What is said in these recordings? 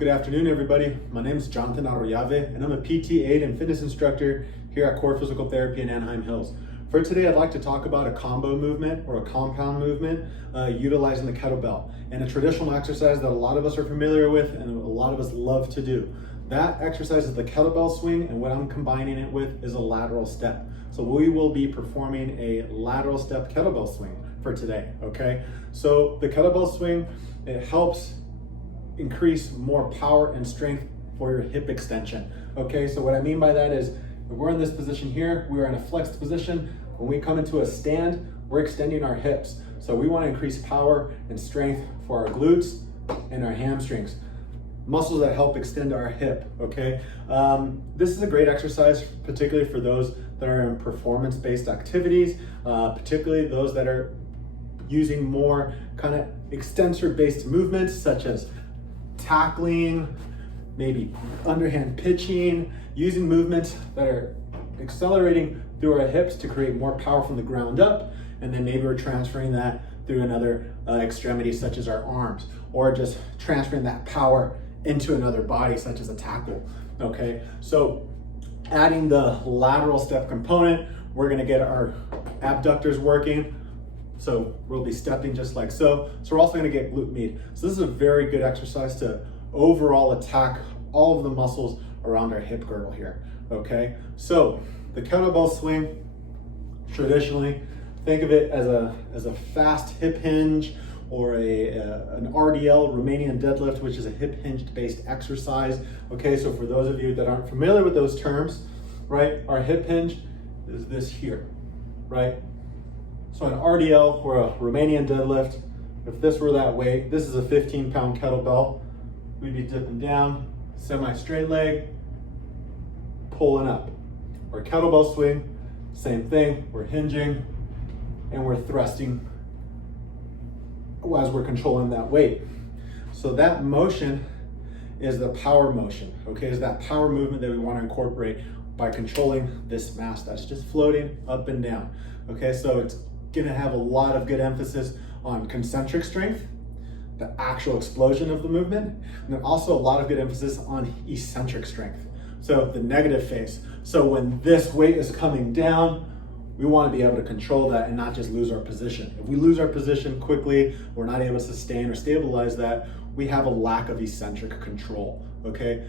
Good afternoon, everybody. My name is Jonathan Arroyave, and I'm a PT aid and fitness instructor here at Core Physical Therapy in Anaheim Hills. For today, I'd like to talk about a combo movement or a compound movement utilizing the kettlebell, and a traditional exercise that a lot of us are familiar with and a lot of us love to do. That exercise is the kettlebell swing, and what I'm combining it with is a lateral step. So we will be performing a lateral step kettlebell swing for today, okay? So the kettlebell swing, it helps increase more power and strength for your hip extension. Okay, so what I mean by that is, if we're in this position here, we're in a flexed position. When we come into a stand, we're extending our hips. So we want to increase power and strength for our glutes and our hamstrings, muscles that help extend our hip, okay? This is a great exercise, particularly for those that are in performance-based activities, particularly those that are using more kind of extensor-based movements, such as tackling, maybe underhand pitching, using movements that are accelerating through our hips to create more power from the ground up, and then maybe we're transferring that through another extremity such as our arms, or just transferring that power into another body such as a tackle, okay? So adding the lateral step component, we're gonna get our abductors working. So we'll be stepping just like so. So we're also gonna get glute med. So this is a very good exercise to overall attack all of the muscles around our hip girdle here, okay? So the kettlebell swing, traditionally, think of it as a fast hip hinge or an RDL, Romanian deadlift, which is a hip hinged based exercise, okay? So for those of you that aren't familiar with those terms, right? Our hip hinge is this here, right? So an RDL or a Romanian deadlift, if this were that weight, this is a 15-pound kettlebell, we'd be dipping down, semi-straight leg, pulling up. Or kettlebell swing, same thing, we're hinging and we're thrusting as we're controlling that weight. So that motion is the power motion, okay? Is that power movement that we want to incorporate by controlling this mass that's just floating up and down, okay? So it's gonna have a lot of good emphasis on concentric strength, the actual explosion of the movement, and then also a lot of good emphasis on eccentric strength. So the negative phase. So when this weight is coming down, we want to be able to control that and not just lose our position. If we lose our position quickly, we're not able to sustain or stabilize that, we have a lack of eccentric control, okay?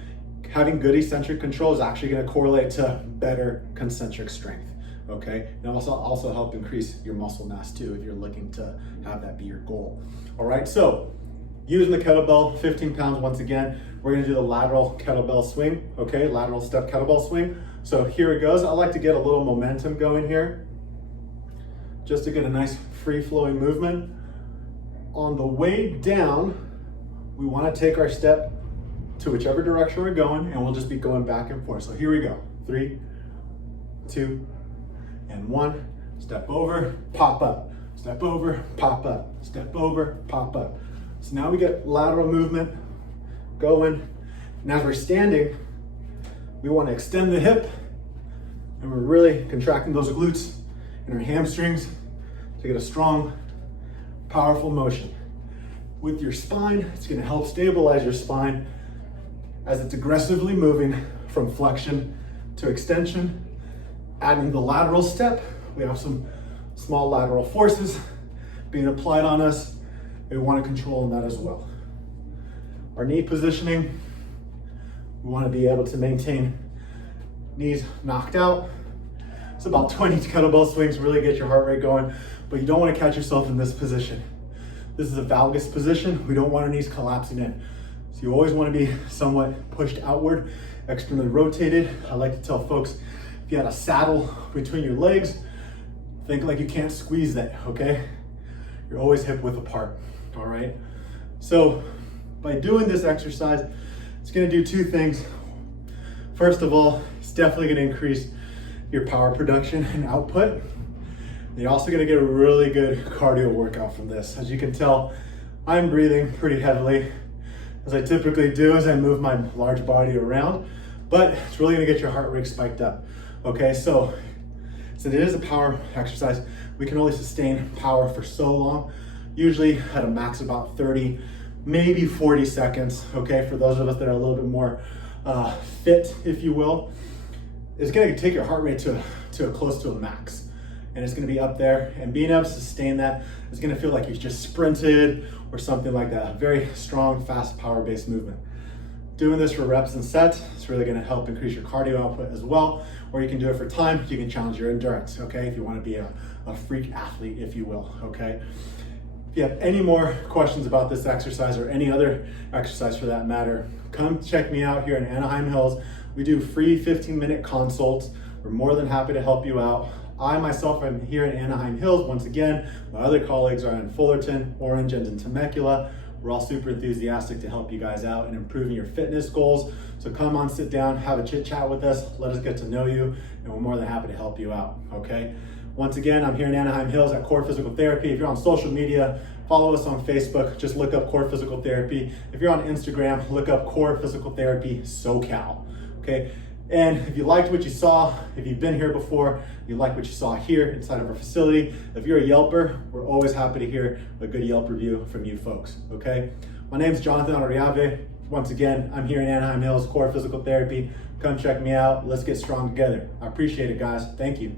Having good eccentric control is actually going to correlate to better concentric strength. Okay, and also help increase your muscle mass too if you're looking to have that be your goal. All right, so using the kettlebell, 15 pounds once again, we're gonna do the lateral kettlebell swing, okay, lateral step kettlebell swing. So here it goes. I like to get a little momentum going here, just to get a nice free-flowing movement. On the way down, we wanna take our step to whichever direction we're going, and we'll just be going back and forth. So here we go, 3, 2, and 1, step over, pop up, step over, pop up, step over, pop up. So now we get lateral movement going. And as we're standing, we want to extend the hip, and we're really contracting those glutes and our hamstrings to get a strong, powerful motion. With your spine, it's going to help stabilize your spine as it's aggressively moving from flexion to extension. Adding the lateral step, we have some small lateral forces being applied on us. We want to control that as well. Our knee positioning, we want to be able to maintain knees knocked out. It's about 20 kettlebell swings, really get your heart rate going, but you don't want to catch yourself in this position. This is a valgus position. We don't want our knees collapsing in. So you always want to be somewhat pushed outward, externally rotated. I like to tell folks, if you had a saddle between your legs, think like you can't squeeze that, okay? You're always hip width apart, all right? So by doing this exercise, it's gonna do two things. First of all, it's definitely gonna increase your power production and output. You're also gonna get a really good cardio workout from this. As you can tell, I'm breathing pretty heavily, as I typically do as I move my large body around, but it's really gonna get your heart rate spiked up. Okay, so since it is a power exercise, we can only sustain power for so long, usually at a max about 30 maybe 40 seconds, okay? For those of us that are a little bit more fit, if you will, it's gonna take your heart rate to close to a max. And it's gonna be up there, and being able to sustain that is gonna feel like you've just sprinted or something like that. A very strong, fast, power-based movement. Doing this for reps and sets, it's really gonna help increase your cardio output as well, or you can do it for time, you can challenge your endurance, okay? If you wanna be a freak athlete, if you will, okay? If you have any more questions about this exercise or any other exercise for that matter, come check me out here in Anaheim Hills. We do free 15-minute consults. We're more than happy to help you out. I myself am here in Anaheim Hills. Once again, my other colleagues are in Fullerton, Orange, and in Temecula. We're all super enthusiastic to help you guys out in improving your fitness goals. So come on, sit down, have a chit chat with us. Let us get to know you, and we're more than happy to help you out, okay? Once again, I'm here in Anaheim Hills at Core Physical Therapy. If you're on social media, follow us on Facebook. Just look up Core Physical Therapy. If you're on Instagram, look up Core Physical Therapy SoCal, okay? And if you liked what you saw, if you've been here before, you like what you saw here inside of our facility, if you're a Yelper, we're always happy to hear a good Yelp review from you folks, okay? My name's Jonathan Ariave. Once again, I'm here in Anaheim Hills, Core Physical Therapy. Come check me out. Let's get strong together. I appreciate it, guys. Thank you.